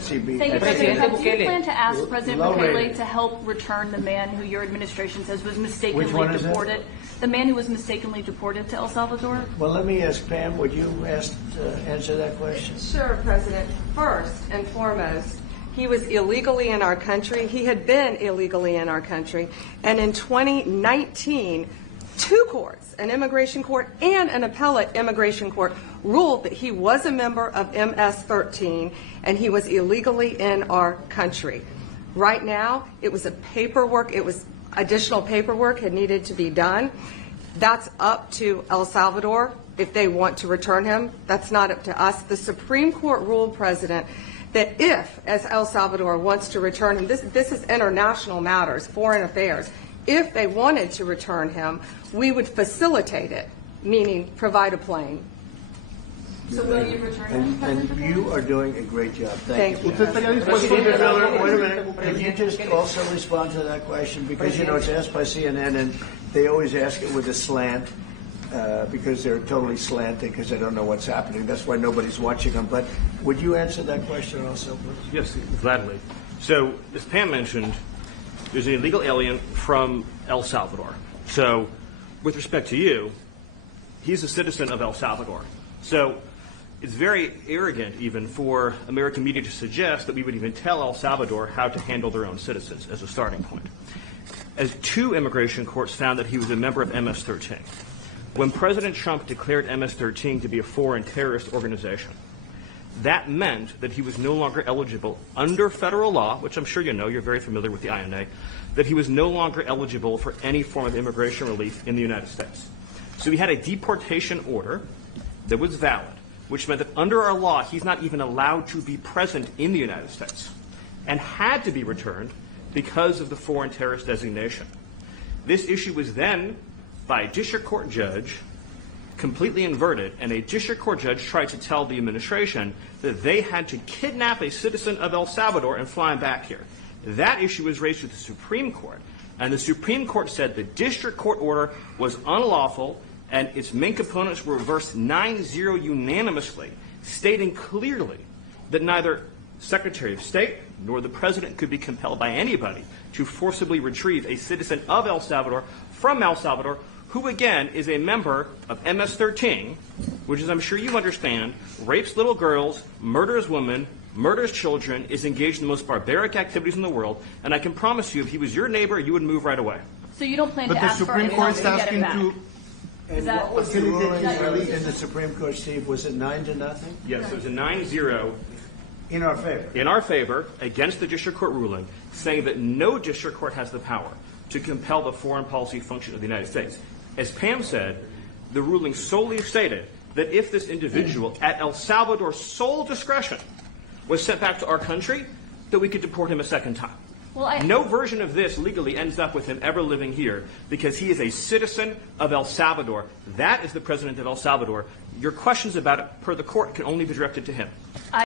CB. Thank you, President. Do you plan to ask President Bukele rating. to help return the man who your administration says was mistakenly deported? The man who was mistakenly deported to El Salvador? Well, let me ask Pam, would you answer that question? Sure, President. First and foremost, he was illegally in our country. He had been illegally in our country. And in 2019, two courts, an immigration court and an appellate immigration court, ruled that he was a member of MS-13 and he was illegally in our country. Right now, it was additional paperwork had needed to be done. That's up to El Salvador if they want to return him. That's not up to us. The Supreme Court ruled, President, that if, as El Salvador wants to return him, this is international matters, foreign affairs, if they wanted to return him, we would facilitate it, meaning provide a plane. So will you return him? And you are doing a great job. Thank you. Thank you. Wait a minute. Can you just also respond to that question? Because, it's asked by CNN, and they always ask it with a slant, because they're totally slanting, because they don't know what's happening. That's why nobody's watching them. But would you answer that question also, please? Yes, gladly. So, as Pam mentioned, there's an illegal alien from El Salvador. So, with respect to you, he's a citizen of El Salvador. So, it's very arrogant even for American media to suggest that we would even tell El Salvador how to handle their own citizens as a starting point. As two immigration courts found that he was a member of MS-13. When President Trump declared MS-13 to be a foreign terrorist organization, that meant that he was no longer eligible under federal law, which I'm sure you know, you're very familiar with the INA, that he was no longer eligible for any form of immigration relief in the United States. So he had a deportation order that was valid, which meant that under our law, he's not even allowed to be present in the United States and had to be returned because of the foreign terrorist designation. This issue was then, by a district court judge, completely inverted, and a district court judge tried to tell the administration that they had to kidnap a citizen of El Salvador and fly him back here. That issue was raised to the Supreme Court, and the Supreme Court said the district court order was unlawful, and its main components were reversed 9-0 unanimously, stating clearly that neither Secretary of State nor the President could be compelled by anybody to forcibly retrieve a citizen of El Salvador from El Salvador, who again is a member of MS-13, which, as I'm sure you understand, rapes little girls, murders women, murders children, is engaged in the most barbaric activities in the world, and I can promise you, if he was your neighbor, you would move right away. So you don't plan to But ask the for Supreme anyone Court's to get asking him back? to. And that- what was the ruling is that- in the Supreme Court, Steve? Was it 9-0? Yes, it was a 9-0 In our favor. in our favor against the district court ruling, saying that no district court has the power to compel the foreign policy function of the United States. As Pam said, the ruling solely stated that if this individual, at El Salvador's sole discretion, was sent back to our country, that we could deport him a second time. Well, No version of this legally ends up with him ever living here because he is a citizen of El Salvador. That is the president of El Salvador. Your questions about it, per the court, can only be directed to him.